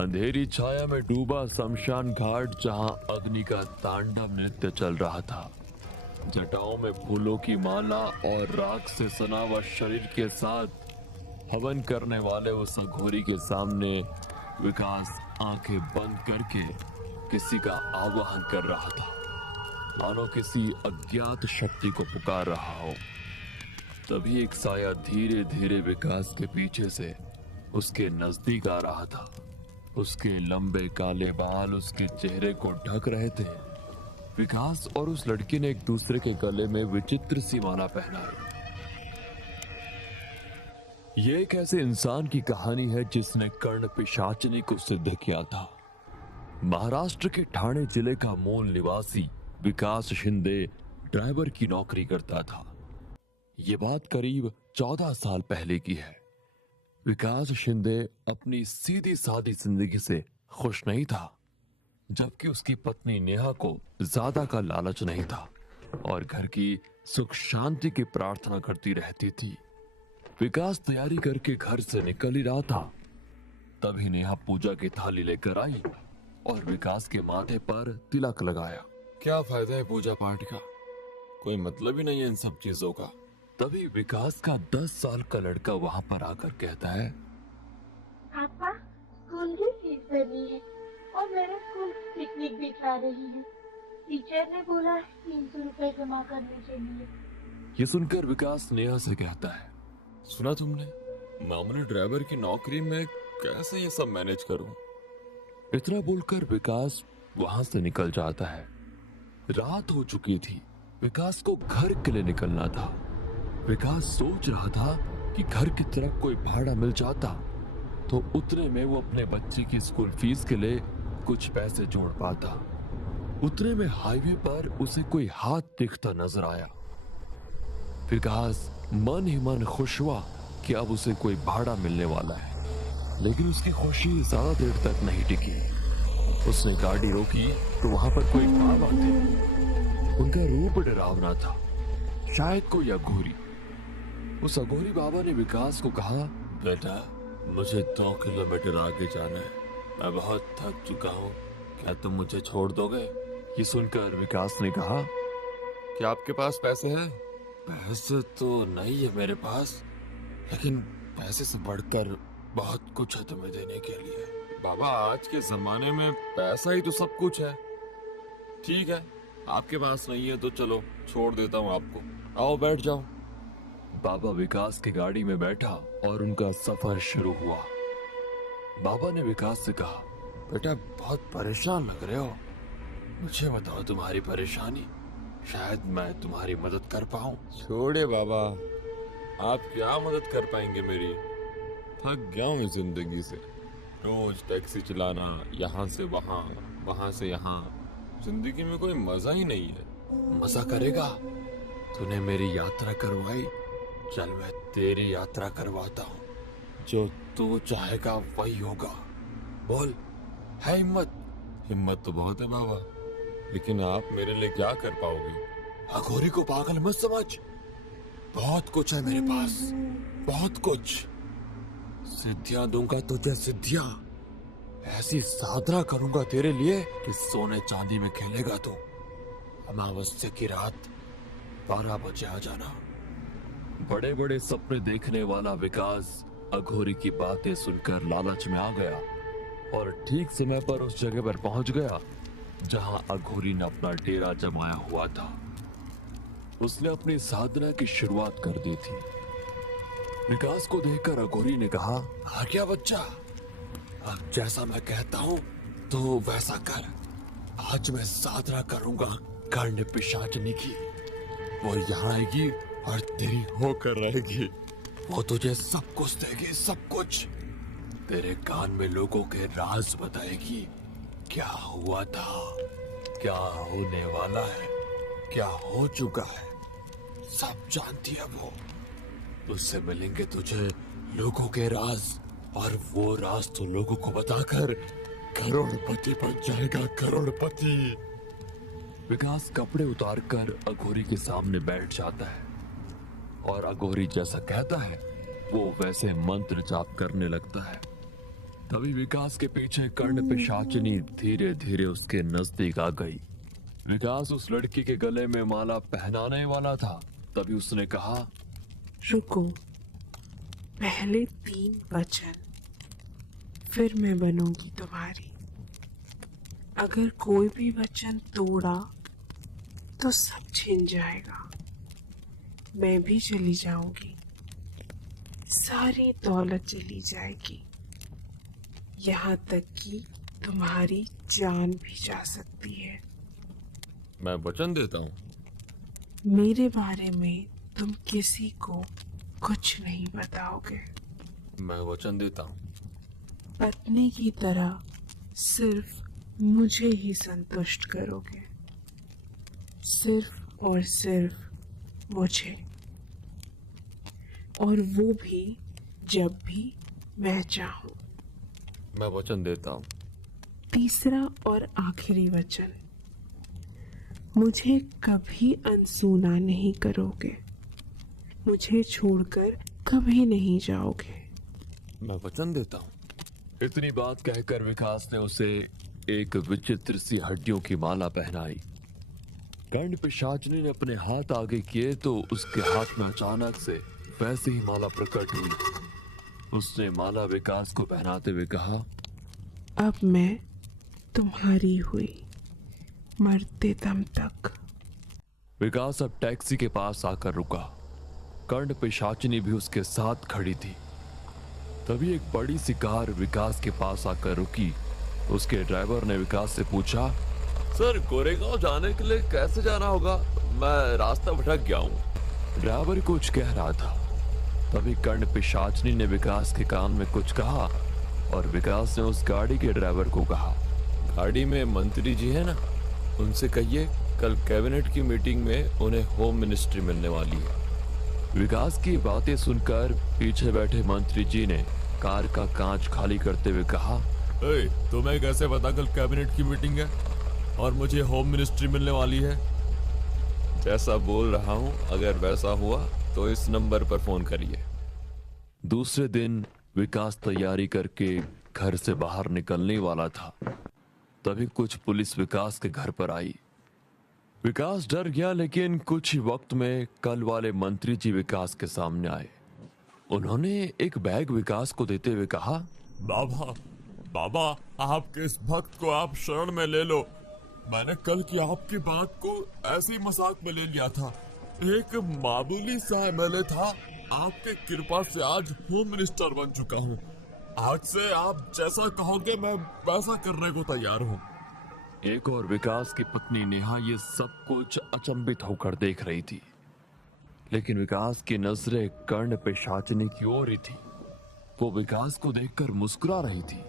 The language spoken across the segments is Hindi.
अंधेरी छाया में डूबा शमशान घाट, जहां अग्नि का तांडव नृत्य चल रहा था। जटाओं में फूलों की माला और राख से सना हुआ शरीर के साथ हवन करने वाले उस अघोरी के सामने विकास आंखें बंद करके किसी का आवाहन कर रहा था, मानो किसी अज्ञात शक्ति को पुकार रहा हो। तभी एक साया धीरे धीरे विकास के पीछे से उसके नजदीक आ रहा था। उसके लंबे काले बाल उसके चेहरे को ढक रहे थे। विकास और उस लड़की ने एक दूसरे के गले में विचित्र सी माला पहना है। ये एक ऐसे इंसान की कहानी है जिसने कर्ण पिशाचनी को सिद्ध किया था। महाराष्ट्र के ठाणे जिले का मूल निवासी विकास शिंदे ड्राइवर की नौकरी करता था। ये बात करीब 14 साल पहले की है। विकास शिंदे अपनी सीधी सादी जिंदगी से खुश नहीं था, जबकि उसकी पत्नी नेहा को ज्यादा का लालच नहीं था और घर की सुख शांति की प्रार्थना करती रहती थी। विकास तैयारी करके घर से निकल ही रहा था, तभी नेहा पूजा की थाली लेकर आई और विकास के माथे पर तिलक लगाया। क्या फायदा है पूजा पाठ का, कोई मतलब ही नहीं है इन सब चीजों का। तभी विकास का 10 साल का लड़का वहां पर आकर कहता है, पापा स्कूल की फीस भरनी है और मेरे स्कूल पिकनिक भी जा रही है। टीचर ने बोला 300 रुपए जमा करने के लिए। ये सुनकर विकास नेहा से कहता है, सुना तुमने, मामूली ड्राइवर की नौकरी में कैसे ये सब मैनेज करूं। इतना बोलकर विकास वहां से निकल जाता है। रात हो चुकी थी। विकास को घर के लिए निकलना था। विकास सोच रहा था कि घर की तरफ कोई भाड़ा मिल जाता तो उतने में वो अपने बच्चे की स्कूल फीस के लिए कुछ पैसे जोड़ पाता। उतने में हाईवे पर उसे कोई हाथ दिखता नजर आया। विकास मन ही मन खुश हुआ कि अब उसे कोई भाड़ा मिलने वाला है, लेकिन उसकी खुशी ज्यादा देर तक नहीं टिकी। उसने गाड़ी रोकी तो वहां पर कोई बाबा थे। उनका रूप डरावना था, शायद कोई अघोरी। उस अघोरी बाबा ने विकास को कहा, बेटा मुझे 2 किलोमीटर आगे जाना है, मैं बहुत थक चुका हूँ, क्या तुम मुझे छोड़ दोगे। ये सुनकर विकास ने कहा, क्या आपके पास पैसे हैं। पैसे तो नहीं है मेरे पास, लेकिन पैसे से बढ़कर बहुत कुछ है तुम्हें देने के लिए। बाबा आज के जमाने में पैसा ही तो सब कुछ है। ठीक है आपके पास नहीं है तो चलो छोड़ देता हूँ आपको, आओ बैठ जाओ। बाबा विकास की गाड़ी में बैठा और उनका सफर शुरू हुआ। बाबा ने विकास से कहा, बेटा बहुत परेशान लग रहे हो, मुझे बताओ तुम्हारी परेशानी, शायद मैं तुम्हारी मदद कर पाऊं। छोड़े बाबा, आप क्या मदद कर पाएंगे मेरी, थक गया हूँ जिंदगी से। रोज टैक्सी चलाना, यहाँ से वहाँ, वहाँ से यहाँ, जिंदगी में कोई मजा ही नहीं है। मजा करेगा, तूने मेरी यात्रा करवाई, चल मैं तेरी यात्रा करवाता हूँ। जो तू चाहेगा वही होगा, बोल है हिम्मत। हिम्मत तो बहुत है बाबा, लेकिन आप मेरे लिए क्या कर पाओगे। अघोरी को पागल मत समझ, बहुत कुछ है मेरे पास, बहुत कुछ। सिद्धियां दूंगा तुझे, सिद्धियां ऐसी साधना करूंगा तेरे लिए कि सोने चांदी में खेलेगा तू। अमावस्या की रात 12 बजे आ जाना। बड़े बड़े सपने देखने वाला विकास अघोरी की बातें सुनकर लालच में आ गया और ठीक समय पर उस जगह पर पहुंच गया जहां अघोरी ने अपना डेरा जमाया हुआ था। उसने अपनी साधना की शुरुआत कर दी थी। विकास को देखकर अघोरी ने कहा, आ गया बच्चा, अब जैसा मैं कहता हूँ तो वैसा कर। आज मैं साधना करूंगा कर्ण पिशाचनी की, वो यहाँ आएगी और तेरी होकर रहेगी। वो तुझे सब कुछ देगी, सब कुछ। तेरे कान में लोगों के राज बताएगी, क्या हुआ था, क्या होने वाला है, क्या हो चुका है, सब जानती है वो। उससे मिलेंगे तुझे लोगों के राज, और वो राज तो लोगों को बताकर करोड़पति बन जाएगा, करोड़पति। विकास कपड़े उतारकर अघोरी के सामने बैठ जाता है और अघोरी जैसा कहता है वो वैसे मंत्र जाप करने लगता है। तभी विकास के पीछे कर्ण पिशाचिनी धीरे धीरे उसके नजदीक आ गई। विकास उस लड़की के गले में माला पहनाने वाला था, तभी उसने कहा, रुको, पहले 3 वचन, फिर मैं बनूंगी तुम्हारी। अगर कोई भी वचन तोड़ा तो सब छिन जाएगा, मैं भी चली जाऊंगी, सारी दौलत चली जाएगी, यहाँ तक कि तुम्हारी जान भी जा सकती है। मैं वचन देता हूँ। मेरे बारे में तुम किसी को कुछ नहीं बताओगे। मैं वचन देता हूँ। पत्नी की तरह सिर्फ मुझे ही संतुष्ट करोगे, सिर्फ और सिर्फ मुझे, और वो भी जब भी मैं चाहूं। मैं वचन देता हूँ। तीसरा और आखिरी वचन, मुझे कभी अनसुना नहीं करोगे, मुझे छोड़कर कभी नहीं जाओगे। मैं वचन देता हूँ। इतनी बात कहकर विकास ने उसे एक विचित्र सी हड्डियों की माला पहनाई। कर्ण पिशाचिनी ने अपने हाथ आगे किए तो उसके हाथ में अचानक से वैसे ही माला प्रकट हुई। उसने माला विकास को पहनाते हुए कहा, अब मैं तुम्हारी हुई, मरते दम तक। विकास अब टैक्सी के पास आकर रुका। कर्ण पिशाचिनी भी उसके साथ खड़ी थी। तभी एक बड़ी सी कार विकास के पास आकर रुकी। उसके ड्राइवर ने विकास से पूछा, सर, गोरेगांव जाने के लिए कैसे जाना होगा? मैं रास्ता भटक गया हूँ। ड्राइवर कुछ कह रहा था। तभी कर्ण पिशाचिनी ने विकास के कान में कुछ कहा और विकास ने उस गाड़ी के ड्राइवर को कहा, गाड़ी में मंत्री जी है ना, उनसे कहिए कल कैबिनेट की मीटिंग में उन्हें होम मिनिस्ट्री मिलने वाली है। विकास की बातें सुनकर पीछे बैठे मंत्री जी ने कार का कांच खाली करते हुए कहा, तुम्हें कैसे पता कल कैबिनेट की मीटिंग है और मुझे होम मिनिस्ट्री मिलने वाली है? जैसा बोल रहा हूँ, अगर वैसा हुआ तो इस नंबर पर फोन करिए। दूसरे दिन विकास तैयारी करके घर से बाहर निकलने वाला था। तभी कुछ पुलिस विकास के घर पर आई। विकास डर गया, लेकिन कुछ ही वक्त में कल वाले मंत्री जी विकास के सामने आए। उन्होंने एक बैग विकास को देते हुए कहा, बाबा, बाबा, आपके इस भक्त को आप शरण में ले लो। मैंने कल की आपकी बात को ऐसे ही मजाक में ले लिया था। एक मामूली सा एमएलए था, आपके कृपा से आज होम मिनिस्टर बन चुका हूँ। आज से आप जैसा कहोगे मैं वैसा करने को तैयार हूँ। एक और विकास की पत्नी नेहा ये सब कुछ अचंभित होकर देख रही थी, लेकिन विकास की नजरें कर्ण पिशाचिनी की ओर ही थी। वो विकास को देखकर मुस्कुरा रही थी।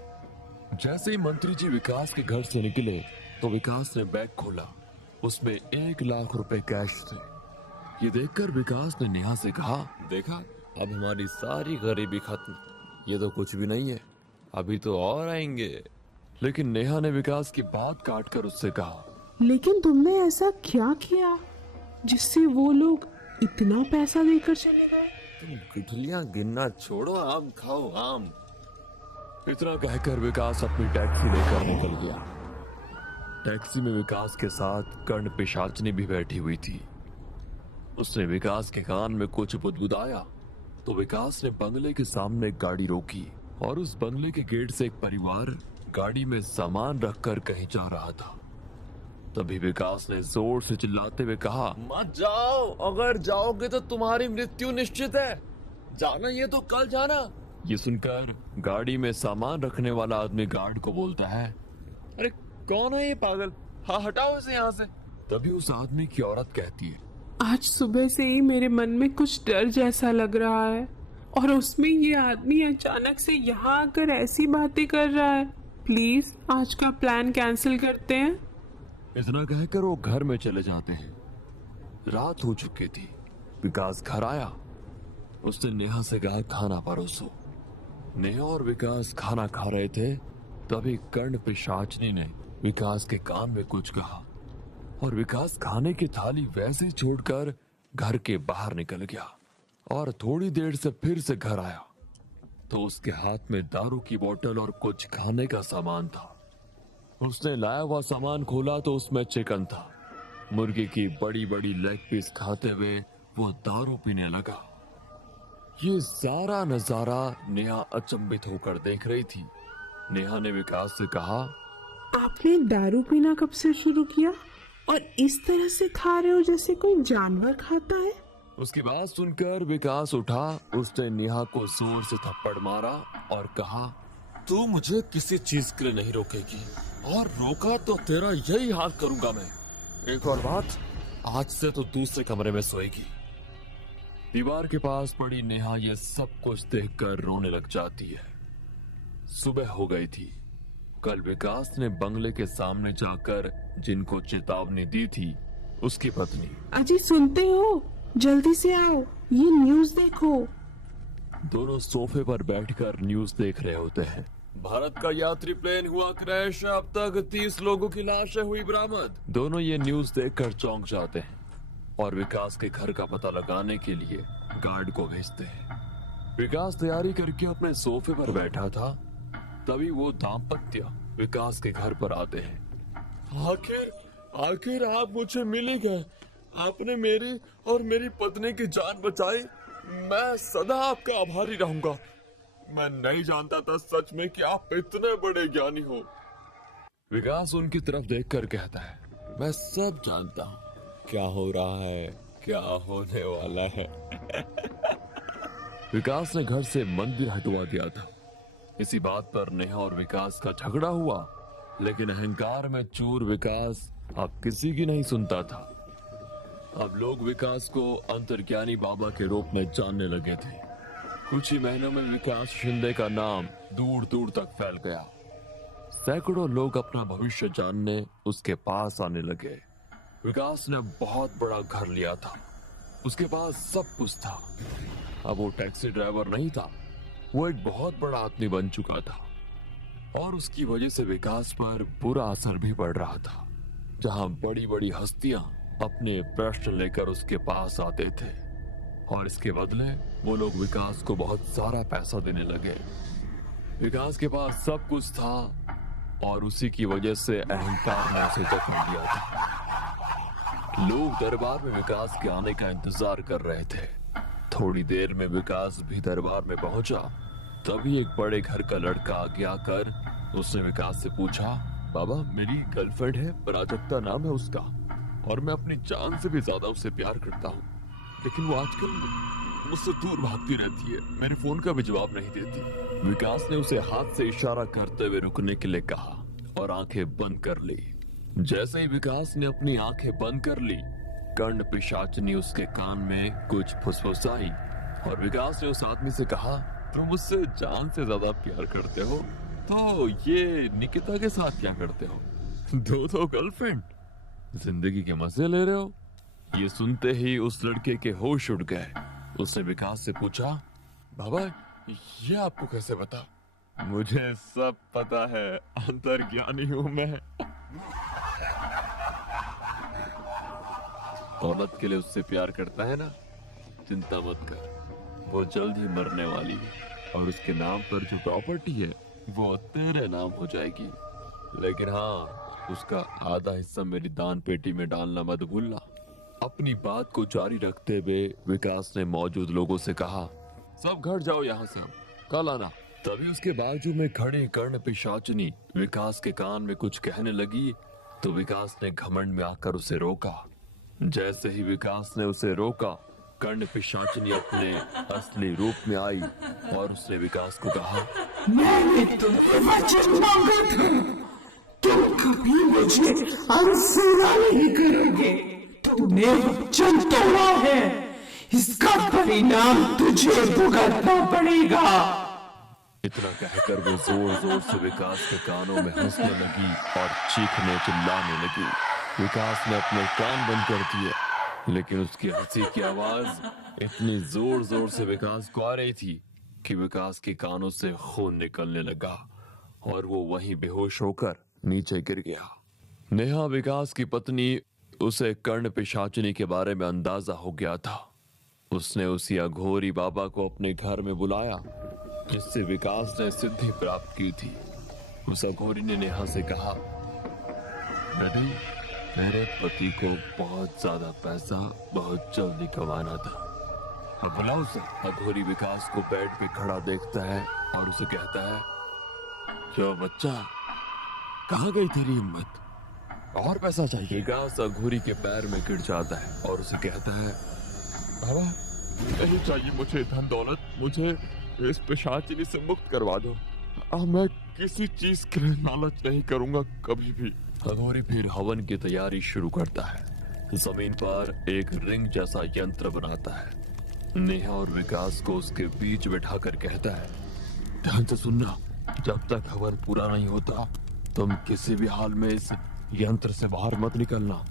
जैसे ही मंत्री जी विकास के घर से निकले तो विकास ने बैग खोला। उसमें 1 लाख रुपए कैश थे। ये देखकर विकास ने नेहा से कहा, देखा, अब हमारी सारी गरीबी खत्म। ये तो कुछ भी नहीं है, अभी तो और आएंगे। लेकिन नेहा ने विकास की बात काटकर उससे कहा, लेकिन तुमने ऐसा क्या किया जिससे वो लोग इतना पैसा देकर चले गए? तुम गुठलियां गिनना छोड़ो, आम खाओ, आम। इतना कहकर विकास अपनी टैक्सी लेकर निकल गया। टैक्सी में विकास के साथ कर्ण पिशाचिनी भी बैठी हुई थी। उसने विकास के कान में कुछ बुदबुदाया तो विकास ने बंगले के सामने एक गाड़ी रोकी और उस बंगले के गेट से एक परिवार गाड़ी में सामान रखकर कहीं जा रहा था। तभी विकास ने जोर से चिल्लाते हुए कहा, मत जाओ, अगर जाओगे तो तुम्हारी मृत्यु निश्चित है। जाना ये तो कल जाना। ये सुनकर गाड़ी में सामान रखने वाला आदमी गार्ड को बोलता है, अरे कौन है ये पागल? हाँ, हटाओ इसे यहाँ से। तभी उस आदमी की औरत कहती है, आज सुबह से ही मेरे मन में कुछ डर जैसा लग रहा है, और उसमें ये आदमी अचानक से यहाँ आकर ऐसी बातें कर रहा है। प्लीज आज का प्लान कैंसिल करते हैं। इतना कहकर वो घर में चले जाते हैं। रात हो चुकी थी। विकास घर आया। उसने नेहा से कहा, खाना परोसो। नेहा और विकास खाना खा रहे थे। तभी कर्ण पिशाचिनी ने विकास के कान में कुछ कहा और विकास खाने की थाली वैसे ही छोड़कर घर के बाहर निकल गया और थोड़ी देर से फिर से घर आया। तो उसके हाथ में दारू की बोतल और कुछ खाने का सामान था। उसने लाया हुआ सामान खोला तो उसमें चिकन था। मुर्गी की बड़ी बड़ी लेग पीस खाते हुए वो दारू पीने लगा। ये सारा नजारा नेहा अचंभित होकर देख रही थी। नेहा ने विकास से कहा, आपने दारू पीना कब से शुरू किया और इस तरह से खा रहे हो जैसे कोई जानवर खाता है? उसकी बात सुनकर विकास उठा। उसने नेहा को जोर से थप्पड़ मारा और कहा, तू मुझे किसी चीज के लिए नहीं रोकेगी, और रोका तो तेरा यही हाल करूंगा मैं। एक और बात, आज से तो दूसरे कमरे में सोएगी। दीवार के पास पड़ी नेहा ये सब कुछ देखकर रोने लग जाती है। सुबह हो गई थी। कल विकास ने बंगले के सामने जाकर जिनको चेतावनी दी थी, उसकी पत्नी। अजी सुनते हो? जल्दी से आओ, ये न्यूज़ देखो। दोनों सोफे पर बैठकर न्यूज़ देख रहे होते हैं। भारत का यात्री प्लेन हुआ क्रैश, अब तक 30 लोगों की लाशें हुई बरामद। दोनों ये न्यूज़ देखकर चौंक जाते हैं और विकास के घर का पता लगाने के लिए गार्ड को भेजते हैं। विकास तैयारी करके अपने सोफे पर बैठा था, तभी वो दाम्पत्य विकास के घर पर आते हैं। आखिर आप मुझे मिल ही गए। आपने मेरी और मेरी पत्नी की जान बचाई। मैं सदा आपका आभारी रहूंगा। मैं नहीं जानता था सच में कि आप इतने बड़े ज्ञानी हो। विकास उनकी तरफ देखकर कहता है, मैं सब जानता हूँ क्या हो रहा है, क्या होने वाला है। विकास ने घर से मंदिर हटवा दिया था। इसी बात पर नेहा और विकास का झगड़ा हुआ, लेकिन अहंकार में चूर विकास अब किसी की नहीं सुनता था। अब लोग विकास को अंतर्ज्ञानी बाबा के रूप में जानने लगे थे। कुछ ही महीनों में विकास शिंदे का नाम दूर दूर तक फैल गया। सैकड़ों लोग अपना भविष्य जानने उसके पास आने लगे। विकास ने बहुत बड़ा घर लिया था। उसके पास सब कुछ था। अब वो टैक्सी ड्राइवर नहीं था, वो एक बहुत बड़ा आदमी बन चुका था। और उसकी वजह से विकास पर बुरा असर भी पड़ रहा था। जहां बड़ी बड़ी हस्तियां अपने प्रश्न लेकर उसके पास आते थे और इसके बदले वो लोग विकास को बहुत सारा पैसा देने लगे। विकास के पास सब कुछ था और उसी की वजह से अहंकार ने उसे जख्म दिया था। लोग दरबार में विकास के आने का इंतजार कर रहे थे। थोड़ी देर में विकास भी दरबार में पहुंचा। तभी एक बड़े घर का लड़का आगे आकर उसने विकास से पूछा, बाबा मेरी गर्लफ्रेंड है, प्राजक्ता नाम है उसका, और मैं अपनी जान से भी ज्यादा उससे प्यार करता हूँ, लेकिन वो आजकल मुझसे दूर भागती रहती है, मेरे फोन का भी जवाब नहीं देती। विकास ने उसे हाथ से इशारा करते हुए रुकने के लिए कहा और आंखें बंद कर ली। जैसे ही विकास ने अपनी आंखें बंद कर ली, कर्ण पिशाचनी उसके कान में कुछ फुसफुसाई और विकास ने उस आदमी से कहा, तुम मुझसे जान से ज्यादा प्यार करते हो तो ये निकिता के साथ क्या करते हो? दो गर्लफ्रेंड, जिंदगी के मजे ले रहे हो? ये सुनते ही उस लड़के के होश उड़ गए। उसने विकास से पूछा, बाबा ये आपको कैसे पता? मुझे सब पता है, अंतर्ज्ञानी हूं मैं। औरत के लिए उससे प्यार करता है ना, चिंता मत कर, वो जल्द ही मरने वाली है और उसके नाम पर जो प्रॉपर्टी है वो तेरे नाम हो जाएगी। लेकिन हाँ, उसका आधा हिस्सा मेरी दान पेटी में डालना मत भूलना। अपनी बात को जारी रखते हुए विकास ने मौजूद लोगों से कहा, सब घर जाओ यहाँ से, कल आना। तभी उसके बाजू में खड़े कर्ण पिशाचनी विकास के कान में कुछ कहने लगी तो विकास ने घमंड में आकर उसे रोका। जैसे ही विकास ने उसे रोका, कर्ण पिशाचनी अपने असली रूप में आई और उसने विकास को कहा, मैंने तुमसे वचन मांगा था, तुम कभी मुझे अनसुना नहीं करोगे। तुमने वचन तोड़ा है, इसका परिणाम तुझे भुगतना पड़ेगा। इतना कहकर वो जोर जोर से विकास के कानों में हंसने लगी और चीखने चिल्लाने लगी। विकास ने अपने कान बंद कर दिए, लेकिन उसकी हंसी की आवाज इतनी जोर जोर से विकास को आ रही थी कि विकास के कानों से खून निकलने लगा और वो वहीं बेहोश होकर नीचे गिर गया। नेहा विकास की पत्नी, उसे कर्ण पिशाचनी के बारे में अंदाजा हो गया था। उसने उसी अघोरी बाबा को अपने घर में बुलाया। जिससे विकास ने सिद्धि प्राप्त की थी। उस अघोरी ने नेहा से कहा, बेटी, मेरे पति को बहुत ज्यादा पैसा बहुत जल्दी कमाना था। अब बुलाओ उसे। अघोरी विकास को बेड पे खड़ा देखता है और उसे कहता है, क्यों बच्चा, कहाँ गई तेरी हिम्मत? और पैसा चाहिए? विकास अघोरी के पैर में गिर जाता है और उसे कहता है, बाबा, नहीं चाहिए मुझे धन दौलत, मुझे इस पिशाचिनी से मुक्त करवा दो। अब मैं किसी चीज के लिए लालच नहीं करूंगा कभी भी। अघोरी फिर हवन की तैयारी शुरू करता है। जमीन पर एक रिंग जैसा यंत्र बनाता है। नेहा और विकास को उसके बीच बैठाकर कहता है, ध्यान से सुनना, जब तक हवन पूरा नहीं होता तुम किसी भी हाल में इस यंत्र से बाहर मत निकलना।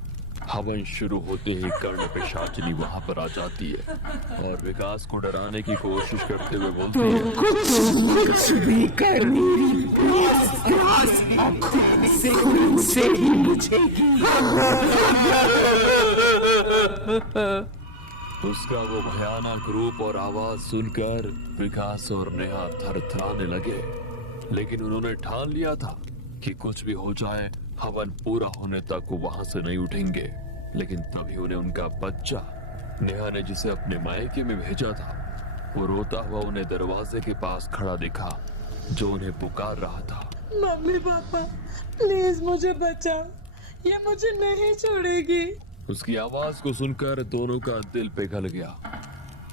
हवन शुरू होते ही कर्ण पिशाचिनी वहां पर आ जाती है और विकास को डराने की कोशिश करते हुए बोलती है, कुछ भी कर, मेरी प्यास आँखों से खून से ही बुझेगी। उसका वो भयानक रूप और आवाज सुनकर विकास और नेहा थरथराने लगे, लेकिन उन्होंने ठान लिया था कि कुछ भी हो जाए हवन पूरा होने तक वो वहां से नहीं उठेंगे। लेकिन तभी उन्हें उनका बच्चा, नेहा ने जिसे अपने मायके में भेजा था, वो रोता हुआ उन्हें दरवाजे के पास खड़ा दिखा, जो उन्हें पुकार रहा था। मम्मी पापा, प्लीज मुझे बचाओ, ये मुझे नहीं छोड़ेगी। उसकी आवाज को सुनकर दोनों का दिल पिघल गया।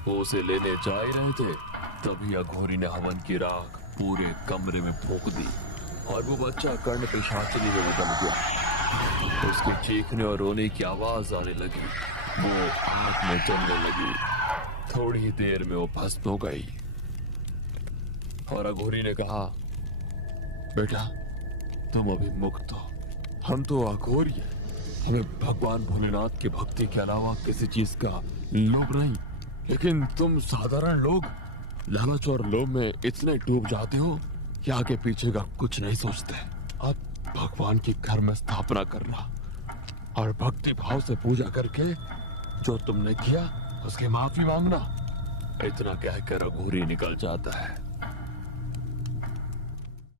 वो उसे लेने जा ही रहे थे, तभी अघोरी ने हवन की राख पूरे कमरे में फूंक दी और वो बच्चा कर्ण पिशाचिनी में बदल गया। उसके चीखने और रोने की आवाज आने लगी। वो आग में जलने लगी। थोड़ी देर में वो भस्म हो गई और अघोरी ने कहा, बेटा, तुम अभी मुक्त हो। हम तो अघोरी हैं, हमें भगवान भोलेनाथ की भक्ति के अलावा किसी चीज का लोभ नहीं, लेकिन तुम साधारण लोग लालच और लोभ में इतने डूब जाते हो कि आगे पीछे का कुछ नहीं सोचते। अब भगवान की घर में स्थापना करना और भक्ति भाव से पूजा करके जो तुमने किया उसकी माफी मांगना। इतना कहकर अघोरी निकल जाता है।